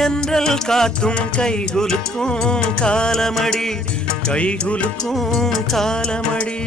தென்றல் காத்தும் கைகுலுக்கும் காலமடி கைகுலுக்கும் காலமடி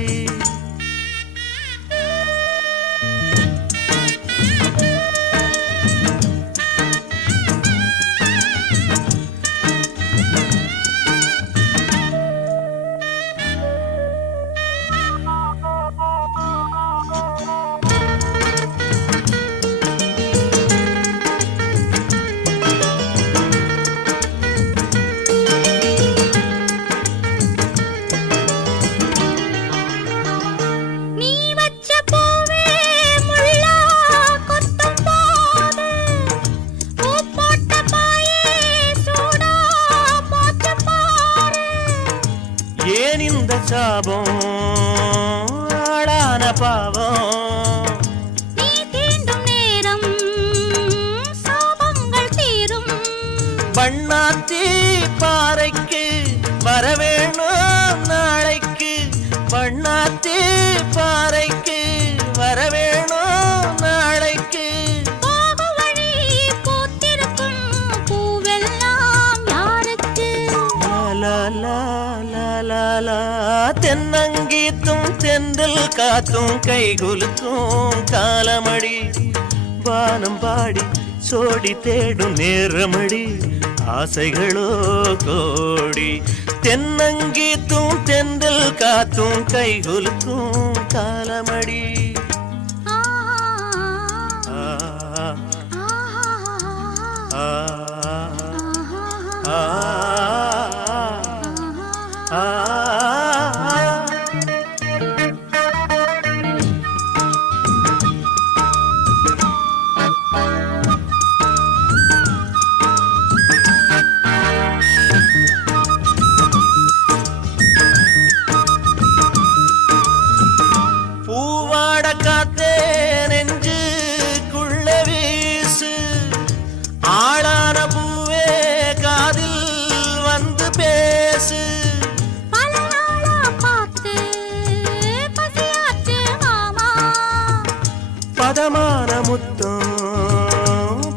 ஏன் இந்த சாபம் ஆடான பாவம் நீ தீண்டும் நேரம் சாபங்கள் தீரும் பண்ணாத்தி பாறைக்கு வரவேணும் நாளைக்கு பண்ணாத்தி பாறைக்கு வரவேணும் நாளைக்கு போகு வழி பூத்திருக்கும் பூவெல்லாம் யாருக்கு லா லா லா லா லா தென்னங்கீத்தும் தென்றல் காத்தும் கைகுலுக்கும் காலமடி வானம் பாடி சோடி தேடும் நேரமடி ஆசைகளோ கோடி தென்னங்கீத்தும் தென்றல் காத்தும் கைகுலுக்கும் காலமடி ஆ ஆ ஆ ஆ ஆ பூவாட காத்தே நெஞ்சுக்குள்ள வீசு ஆளான பூவே காதில் வந்து பேசு பல நாளா பார்த்து பசியாச்சு மாமா பதமான முத்தம்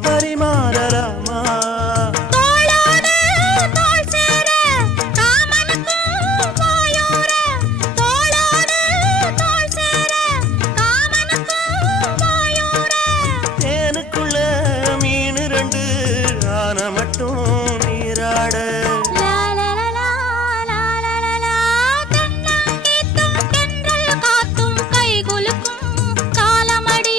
பரிமாறலாமா தோளோடு தோள் சேர காமனுக்கும் வாயோர தோளோடு தோள் சேர காமனுக்கும் வாயோர தேனுக்குள்ள மீன் ரெண்டு ஆன மட்டும் நீராட லா லா லா லா லா லா லா தென்னங்கீத்தும் தென்றல் காத்தும் கைகுலுக்கும் காலமடி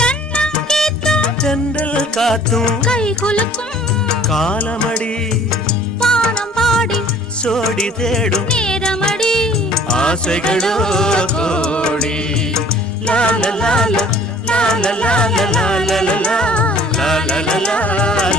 தென்னங்கீத்தும் தென்றல் காத்தும் கைகுலுக்கும் காலமடி வானம் பாடி சோடி தேடும் நேரமடி ஆசைகளோ கோடி லா லா லா லா லா லா லா லா லா லா லா லா லா லா